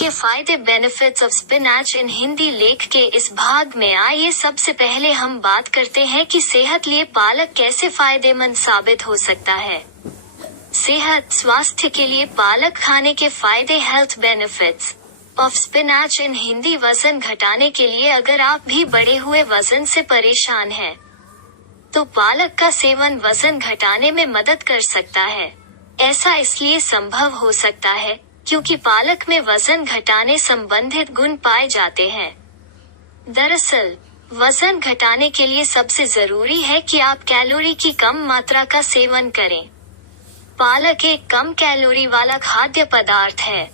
के फायदे benefits of spinach इन हिंदी लेख के इस भाग में आइए सबसे पहले हम बात करते हैं कि सेहत लिए पालक कैसे फायदेमंद साबित हो सकता है। सेहत स्वास्थ्य के लिए पालक खाने के फायदे। हेल्थ बेनिफिट्स ऑफ स्पिनच इन हिंदी वजन घटाने के लिए अगर आप भी बढ़े हुए वजन से परेशान हैं, तो पालक का सेवन वजन घटाने में मदद कर सकता है। ऐसा इसलिए संभव हो सकता है क्योंकि पालक में वजन घटाने संबंधित गुण पाए जाते हैं। दरअसल वजन घटाने के लिए सबसे जरूरी है कि आप कैलोरी की कम मात्रा का सेवन करें। पालक एक कम कैलोरी वाला खाद्य पदार्थ है,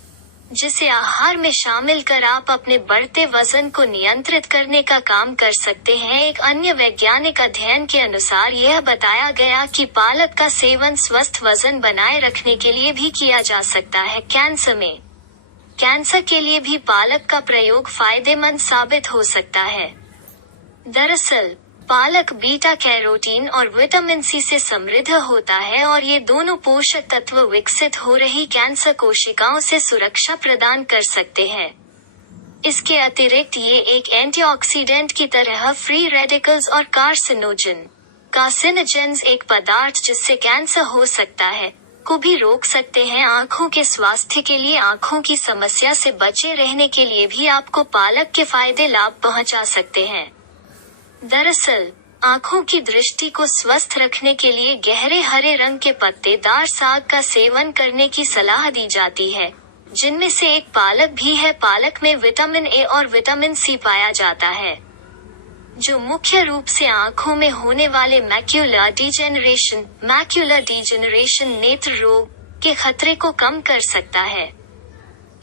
जिसे आहार में शामिल कर आप अपने बढ़ते वजन को नियंत्रित करने का काम कर सकते हैं। एक अन्य वैज्ञानिक अध्ययन के अनुसार यह बताया गया कि पालक का सेवन स्वस्थ वजन बनाए रखने के लिए भी किया जा सकता है। कैंसर के लिए भी पालक का प्रयोग फायदेमंद साबित हो सकता है। दरअसल पालक बीटा कैरोटीन और विटामिन सी से समृद्ध होता है और ये दोनों पोषक तत्व विकसित हो रही कैंसर कोशिकाओं से सुरक्षा प्रदान कर सकते हैं। इसके अतिरिक्त ये एक एंटीऑक्सीडेंट की तरह फ्री रेडिकल्स और कार्सिनोजेंस एक पदार्थ जिससे कैंसर हो सकता है को भी रोक सकते हैं। आँखों के स्वास्थ्य के लिए आँखों की समस्या से बचे रहने के लिए भी आपको पालक के फायदे लाभ पहुंचा सकते हैं। दरअसल आँखों की दृष्टि को स्वस्थ रखने के लिए गहरे हरे रंग के पत्तेदार साग का सेवन करने की सलाह दी जाती है, जिनमें से एक पालक भी है। पालक में विटामिन ए और विटामिन सी पाया जाता है, जो मुख्य रूप से आँखों में होने वाले मैक्यूलर डिजेनरेशन नेत्र रोग के खतरे को कम कर सकता है।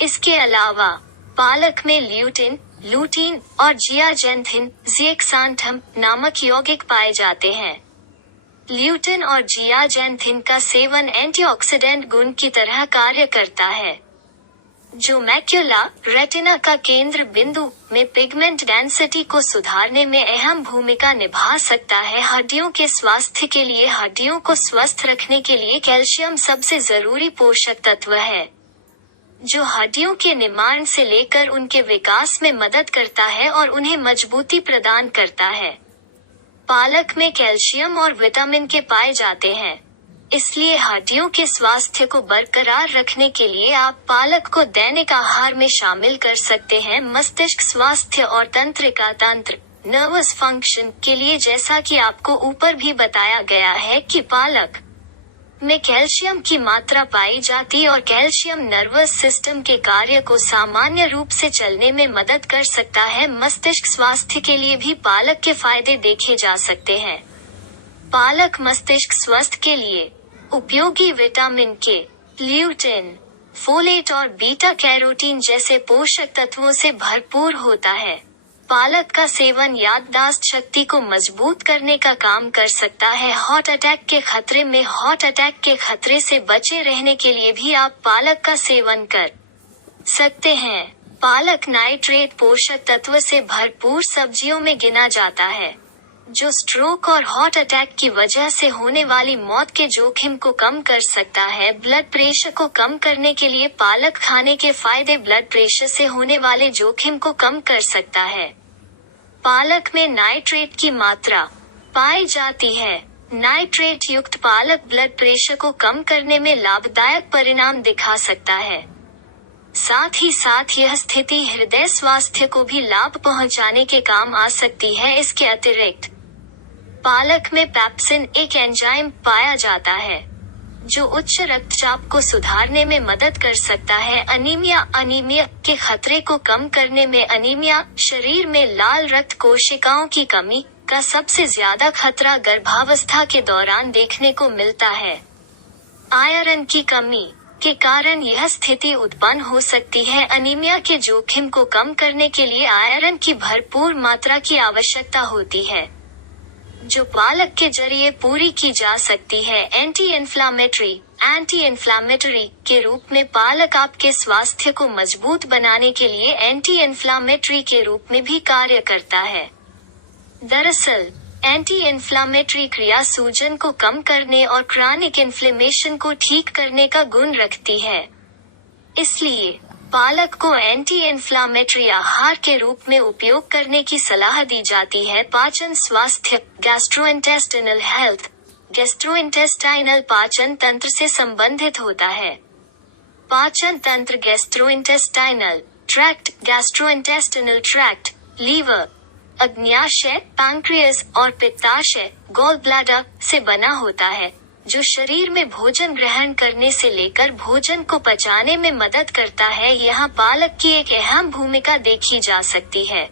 इसके अलावा पालक में लूटीन और जियाजेंथिन नामक यौगिक पाए जाते हैं। ल्यूटिन और जियाजेंथिन का सेवन एंटीऑक्सीडेंट गुण की तरह कार्य करता है, जो मैक्यूला रेटिना का केंद्र बिंदु में पिगमेंट डेंसिटी को सुधारने में अहम भूमिका निभा सकता है। हड्डियों के स्वास्थ्य के लिए हड्डियों को स्वस्थ रखने के लिए कैल्शियम सबसे जरूरी पोषक तत्व है, जो हड्डियों के निर्माण से लेकर उनके विकास में मदद करता है और उन्हें मजबूती प्रदान करता है। पालक में कैल्शियम और विटामिन के पाए जाते हैं, इसलिए हड्डियों के स्वास्थ्य को बरकरार रखने के लिए आप पालक को दैनिक आहार में शामिल कर सकते हैं। मस्तिष्क स्वास्थ्य और तंत्र नर्वस फंक्शन के लिए जैसा कि आपको ऊपर भी बताया गया है कि पालक में कैल्शियम की मात्रा पाई जाती और कैल्शियम नर्वस सिस्टम के कार्य को सामान्य रूप से चलने में मदद कर सकता है। मस्तिष्क स्वास्थ्य के लिए भी पालक के फायदे देखे जा सकते हैं। पालक मस्तिष्क स्वास्थ्य के लिए उपयोगी विटामिन के, ल्यूटिन, फोलेट और बीटा कैरोटीन जैसे पोषक तत्वों से भरपूर होता है। पालक का सेवन याददाश्त शक्ति को मजबूत करने का काम कर सकता है। हार्ट अटैक के खतरे से बचे रहने के लिए भी आप पालक का सेवन कर सकते हैं। पालक नाइट्रेट पोषक तत्व से भरपूर सब्जियों में गिना जाता है, जो स्ट्रोक और हार्ट अटैक की वजह से होने वाली मौत के जोखिम को कम कर सकता है। ब्लड प्रेशर को कम करने के लिए पालक खाने के फायदे ब्लड प्रेशर से होने वाले जोखिम को कम कर सकता है। पालक में नाइट्रेट की मात्रा पाई जाती है। नाइट्रेट युक्त पालक ब्लड प्रेशर को कम करने में लाभदायक परिणाम दिखा सकता है। साथ ही साथ यह स्थिति हृदय स्वास्थ्य को भी लाभ पहुंचाने के काम आ सकती है। इसके अतिरिक्त पालक में पेप्सिन एक एंजाइम पाया जाता है, जो उच्च रक्तचाप को सुधारने में मदद कर सकता है। अनीमिया के खतरे को कम करने में अनीमिया शरीर में लाल रक्त कोशिकाओं की कमी का सबसे ज्यादा खतरा गर्भावस्था के दौरान देखने को मिलता है। आयरन की कमी के कारण यह स्थिति उत्पन्न हो सकती है। अनीमिया के जोखिम को कम करने के लिए आयरन की भरपूर मात्रा की आवश्यकता होती है, जो पालक के जरिए पूरी की जा सकती है। एंटी इन्फ्लामेटरी के रूप में पालक आपके स्वास्थ्य को मजबूत बनाने के लिए एंटी इन्फ्लामेटरी के रूप में भी कार्य करता है। दरअसल एंटी इन्फ्लामेटरी क्रिया सूजन को कम करने और क्रॉनिक इन्फ्लेमेशन को ठीक करने का गुण रखती है। इसलिए पालक को एंटी इन्फ्लामेटरी आहार के रूप में उपयोग करने की सलाह दी जाती है। पाचन स्वास्थ्य, गैस्ट्रोइंटेस्टिनल हेल्थ। गैस्ट्रोइंटेस्टाइनल पाचन तंत्र से संबंधित होता है। पाचन तंत्र gastrointestinal tract, gastrointestinal tract, liver, अग्न्याशय, पैंक्रियास और पित्ताशय, गॉल ब्लैडर से बना होता है, जो शरीर में भोजन ग्रहण करने से लेकर भोजन को पचाने में मदद करता है। यहाँ पालक की एक अहम भूमिका देखी जा सकती है,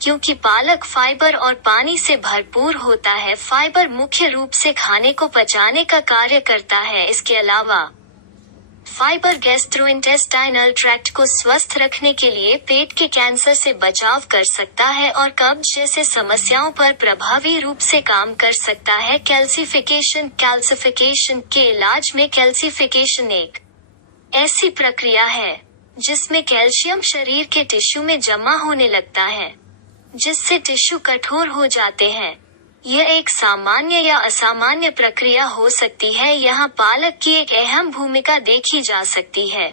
क्योंकि पालक फाइबर और पानी से भरपूर होता है। फाइबर मुख्य रूप से खाने को पचाने का कार्य करता है। इसके अलावा फाइबर गैस्ट्रोइंटेस्टाइनल ट्रैक्ट को स्वस्थ रखने के लिए पेट के कैंसर से बचाव कर सकता है और कब्ज जैसे समस्याओं पर प्रभावी रूप से काम कर सकता है। कैल्सिफिकेशन के इलाज में कैल्सिफिकेशन एक ऐसी प्रक्रिया है जिसमें कैल्शियम शरीर के टिश्यू में जमा होने लगता है, जिससे टिश्यू कठोर हो जाते हैं। यह एक सामान्य या असामान्य प्रक्रिया हो सकती है। यहाँ पालक की एक अहम भूमिका देखी जा सकती है।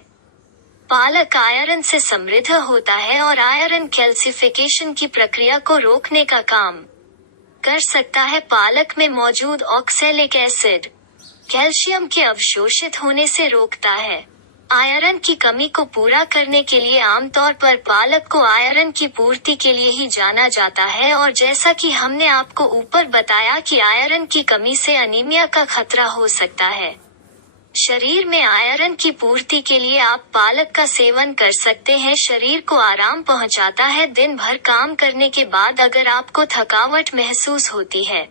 पालक आयरन से समृद्ध होता है और आयरन कैल्सिफिकेशन की प्रक्रिया को रोकने का काम कर सकता है। पालक में मौजूद ऑक्सैलिक एसिड कैल्शियम के अवशोषित होने से रोकता है। आयरन की कमी को पूरा करने के लिए आमतौर पर पालक को आयरन की पूर्ति के लिए ही जाना जाता है, और जैसा कि हमने आपको ऊपर बताया कि आयरन की कमी से अनीमिया का खतरा हो सकता है। शरीर में आयरन की पूर्ति के लिए आप पालक का सेवन कर सकते हैं। शरीर को आराम पहुंचाता है। दिन भर काम करने के बाद अगर आपको थकावट महसूस होती है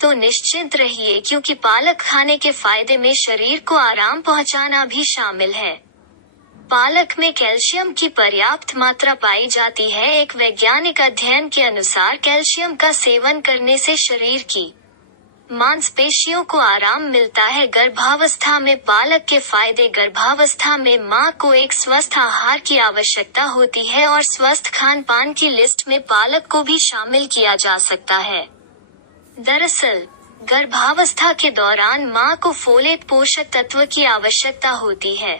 तो निश्चिंत रहिए, क्योंकि पालक खाने के फायदे में शरीर को आराम पहुंचाना भी शामिल है। पालक में कैल्शियम की पर्याप्त मात्रा पाई जाती है। एक वैज्ञानिक अध्ययन के अनुसार कैल्शियम का सेवन करने से शरीर की मांसपेशियों को आराम मिलता है। गर्भावस्था में पालक के फायदे। गर्भावस्था में मां को एक स्वस्थ आहार की आवश्यकता होती है और स्वस्थ खान पान की लिस्ट में पालक को भी शामिल किया जा सकता है। दरअसल गर्भावस्था के दौरान मां को फोलेट पोषक तत्व की आवश्यकता होती है,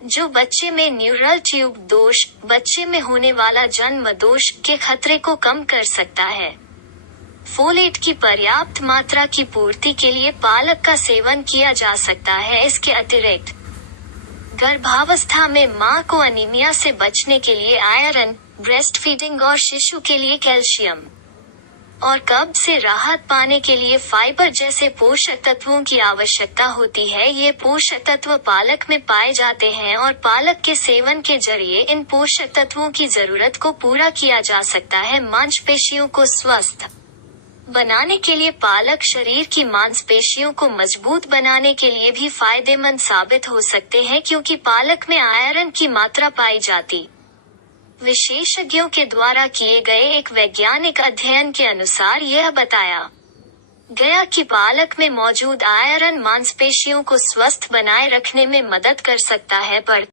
जो बच्चे में न्यूरल ट्यूब दोष, बच्चे में होने वाला जन्म दोष के खतरे को कम कर सकता है। फोलेट की पर्याप्त मात्रा की पूर्ति के लिए पालक का सेवन किया जा सकता है। इसके अतिरिक्त गर्भावस्था में मां को अनीमिया से बचने के लिए आयरन, ब्रेस्ट फीडिंग और शिशु के लिए कैल्शियम और कब्ज से राहत पाने के लिए फाइबर जैसे पोषक तत्वों की आवश्यकता होती है। ये पोषक तत्व पालक में पाए जाते हैं और पालक के सेवन के जरिए इन पोषक तत्वों की जरूरत को पूरा किया जा सकता है। मांसपेशियों को स्वस्थ बनाने के लिए पालक शरीर की मांसपेशियों को मजबूत बनाने के लिए भी फायदेमंद साबित हो सकते हैं, क्योंकि पालक में आयरन की मात्रा पाई जाती। विशेषज्ञों के द्वारा किए गए एक वैज्ञानिक अध्ययन के अनुसार यह बताया गया कि पालक में मौजूद आयरन मांसपेशियों को स्वस्थ बनाए रखने में मदद कर सकता है, पर